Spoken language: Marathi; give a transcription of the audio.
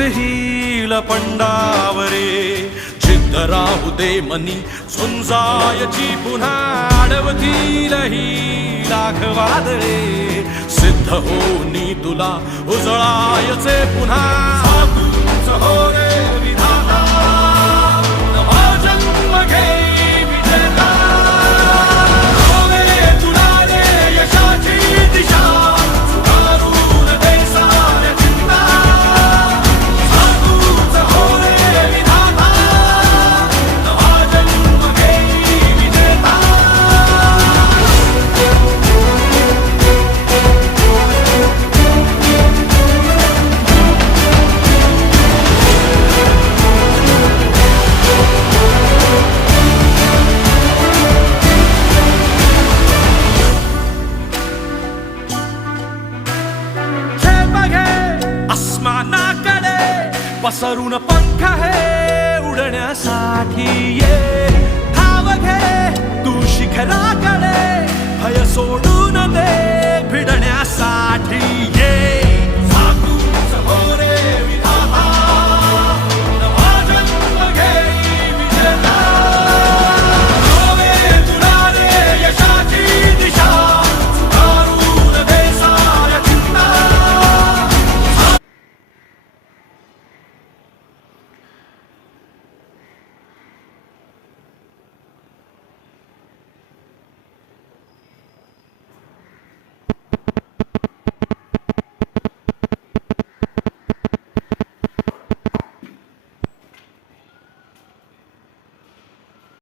येईल पंडावरे जिद्द राहू दे मनी झुंजायची पुन्हा अडवतील ही लाख वादळे सिद्ध होनी तुला उजळायचे पुन्हा तूच हो रे विधाता नवा जन्म घेई विजेता हो रे तुला रे यशाची दिशा सुधारून दे साऱ्या चिंता तूच हो रे विधाता नवा जन्म घेई विजेता पसरून पंख है उडण्यासाठी ये धाव घे तू शिखराकडे भय सोडून दे